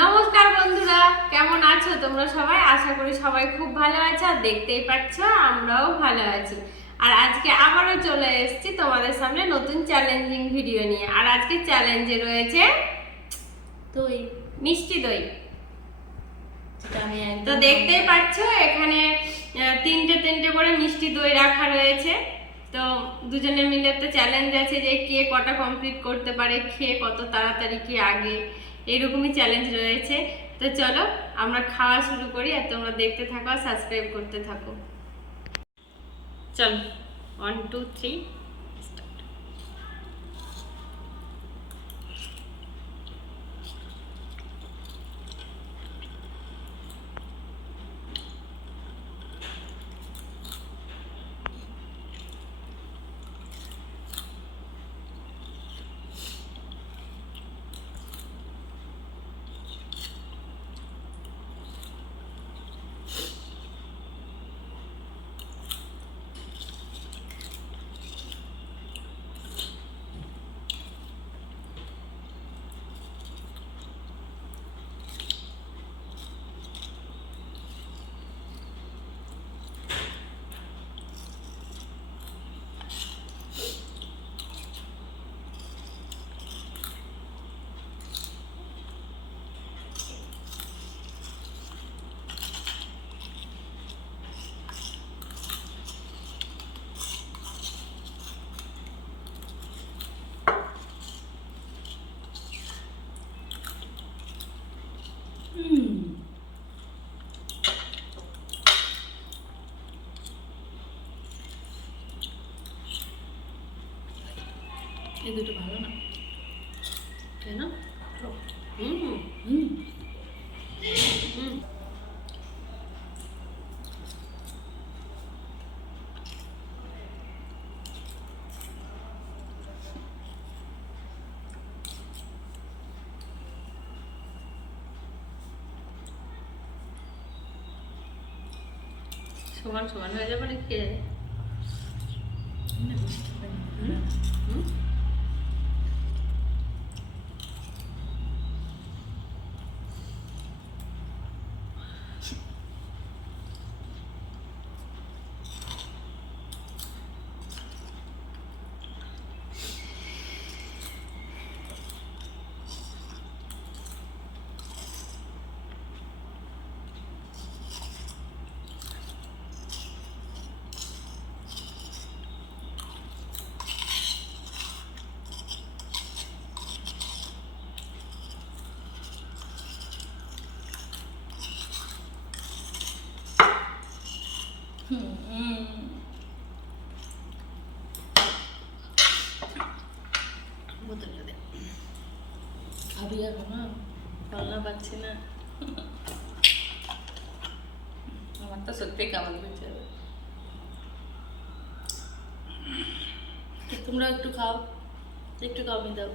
নমস্কার বন্ধুরা, কেমন আছো তোমরা সবাই? আশা করি সবাই খুব ভালো আছো। আর দেখতেই পাচ্ছ আমরাও ভালো আছি। আর আজকে আবারও চলে এসেছি তোমাদের সামনে নতুন চ্যালেঞ্জিং ভিডিও নিয়ে। আর আজকে চ্যালেঞ্জে রয়েছে দই, মিষ্টি দই। আমি তো দেখতেই পাচ্ছ এখানে তিনটে করে মিষ্টি দই রাখা রয়েছে। তো দুজনে মিলে তো চ্যালেঞ্জ আছে যে কে কটা কমপ্লিট করতে পারে, খেয়ে কত তাড়াতাড়ি কি আগে, এইরকমই চ্যালেঞ্জ রয়েছে। তো চলো আমরা খাওয়া শুরু করি আর তোমরা দেখতে থাকো আর সাবস্ক্রাইব করতে থাকো। চলো 1 2 3 স্টার্ট। এই দুটো ভালো না, কেন? হুম হুম হুম হুম সমান সমান হয়ে যাবে নাকি? হুম বোতলে দে, খাবি এখন না? পাল্লা পাচ্ছি না, আমার তো সত্যি কেমন হয়েছে। তোমরা একটু খাও, একটু কমই দাও।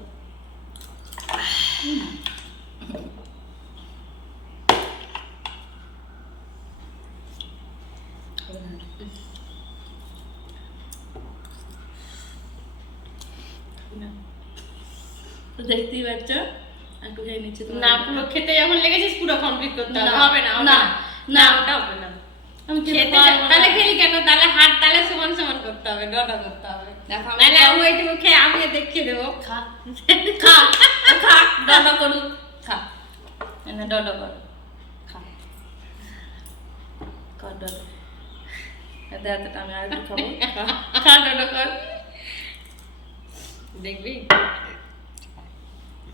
তো দেখতেই পাচ্ছ একটু খেয়ে নিচ্ছি। না, পুরো খেতে যখন লেগেছিস পুরো কমপ্লিট করতে হবে। হবে না, না না না, ওটা হবে না। আমি খেতে তাহলে খেলি কেন? তাহলে হাত তাহলে সমান সমান করতে হবে, ডটা করতে হবে। নাহলে আমি ওইটুকু খেয়ে আমি দেখিয়ে দেবো। খা খা খা, ডডো করুক, খা এনে ডডো কর, খা কর ডডো। এতে এতটা আমি আর একটু খাবো, খা খা ডডো কর। দেখবি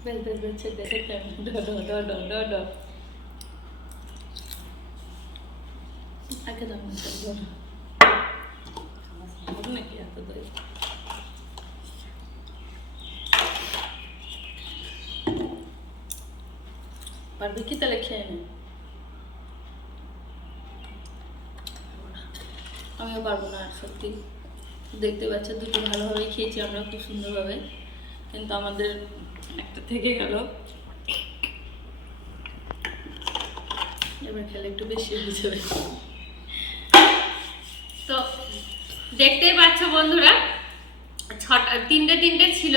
বেশ বেশ বেশ দেখে ডডো ডডো ডডো আগে দাম ডডো খাওয়া নাকি এত দই? পারবি কি? তাহলে খেয়ে নে। আমিও পারবো না আর সত্যি। দেখতে পাচ্ছ দুটো ভালোভাবে খেয়েছি আমরা, খুব সুন্দরভাবে, কিন্তু আমাদের একটা থেকে গেল। এবার খেলে একটু বেশি হয়ে যাবে। তো দেখতেই পাচ্ছ বন্ধুরা, তিনটে ছিল।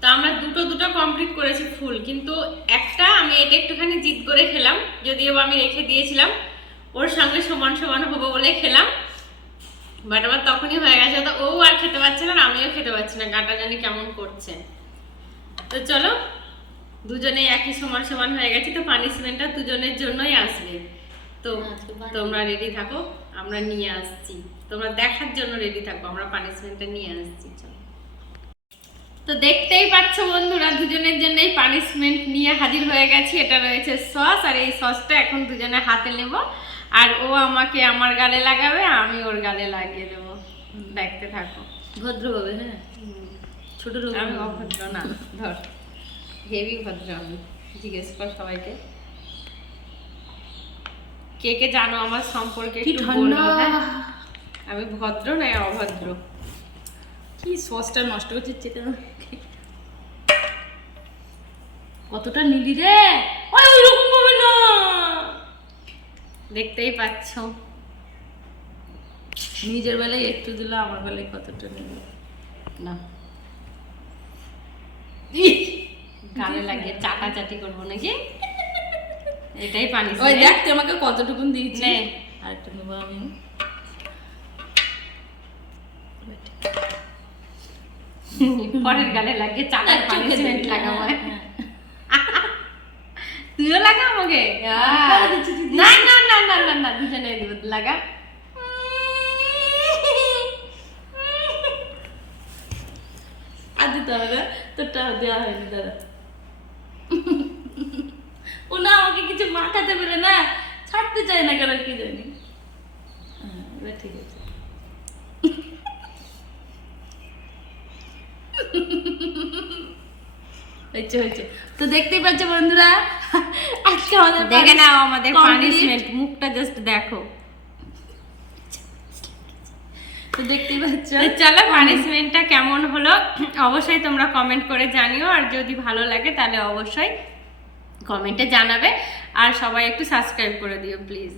তো আমরা দুটো কমপ্লিট করেছি ফুল, কিন্তু একটা আমি এটা একটুখানি জিদ করে খেলাম, যদিও আমি রেখে দিয়েছিলাম ওর সঙ্গে সমান সমান হবো বলে খেলাম, বাট আবার তখনই হয়ে গেছে, তো ও আর খেতে পারছে না আর আমিও খেতে পারছি না, গাটা জানি কেমন করছে। তো চলো দুজনেই একই সমান সমান হয়ে গেছে, তো পানিশমেন্টটা দুজনের জন্যই আসবে। তো তোমরা রেডি থাকো, আমরা নিয়ে আসছি, তোমরা দেখার জন্য রেডি থাকো, আমরা পানিশমেন্টটা নিয়ে আসছি। চলো, তো দেখতেই পাচ্ছ বন্ধুরা দুজনের জন্যই পানিশমেন্ট নিয়ে হাজির হয়ে গেছি। এটা রয়েছে সস, আর এই সসটা এখন দুজনে হাতে নেব, আর ও আমাকে আমার গালে লাগাবে, আমি ওর গালে লাগিয়ে দেবো। দেখতে থাকো ভদ্রভাবে, হ্যাঁ, ছোট লোক আমি অভদ্র না, ধর হেভি ভদ্র আমি। জিজ্ঞেস কর সবাইকে কে কে জানো আমার সম্পর্কে, কি একটু ঠান্ডা। বলবো, হ্যাঁ? আমি ভদ্র না অভদ্র? কি সসটা নষ্ট করছে চেতে না। কতটা নিলি রে? ওই ওরকম ভাবে না, দেখতেই পাচ্ছ নিজের বেলায় একটু দিল, আমার বেলায় কতটা নিল না, গালে লাগিয়ে চাটাচাটি করবো নাকি? এটাই পানি। ওই দেখ তুই আমাকে কতটুকুন দিয়েছিস। নে। আরেকটা নেবো আমি। পরের গালে লাগিয়ে চাটার চোখে পানিশমেন্ট দিবি, লাগাবো। হ্যাঁ। তুইও লাগা আমাকে? না না না না না না, দুজনে দিব, লাগা। আর দিতে হবে না, তোরটা দেওয়া হয়নি দাদা। ও না আমাকে কিছু মাখাতে পেরে না, ছাড়তে চায় না কেন কি জানি। হ্যাঁ, এবার ঠিক আছে। হয়েছে হয়েছে। তো দেখতেই পাচ্ছ বন্ধুরা, আজকে আমাদের দেখে নাও আমাদের complete। পানিশমেন্ট, মুখটা জাস্ট দেখো। তো দেখতেই পাচ্ছ, তো চলো পানিশমেন্টটা কেমন হলো অবশ্যই তোমরা কমেন্ট করে জানিও, আর যদি ভালো লাগে তাহলে অবশ্যই কমেন্টে জানাবে, আর সবাই একটু সাবস্ক্রাইব করে দিও প্লিজ।